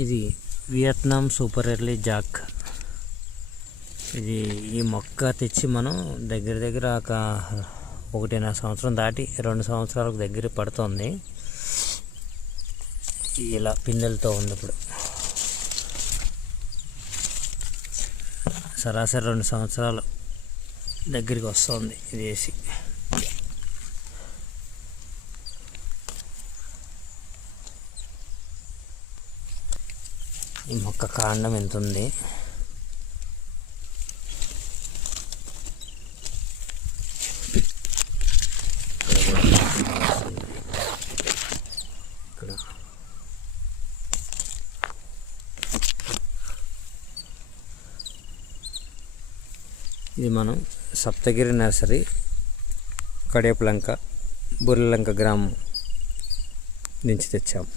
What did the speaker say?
ఇది Vietnam super early Jack. ఇది ఈ మొక్క తెచ్చి మనం దగ్గర దగ్గర ఒక 1.5 సంవత్సరం దాటి 2 సంవత్సరాలకు దగ్గర పడుతుంది. ఇలా పిందెలతో ఉంది. ఇప్పుడు సరాసరి 2 సంవత్సరాలు దగ్గరికి వస్తుంది ఇది వేసి. ఈ మొక్క కాండం ఎంత ఉంది. ఇక్కడ ఇది మనం సప్తగిరి నర్సరీ, కడేపలంక, బుర్రలంక గ్రామం నుంచి తెచ్చాము.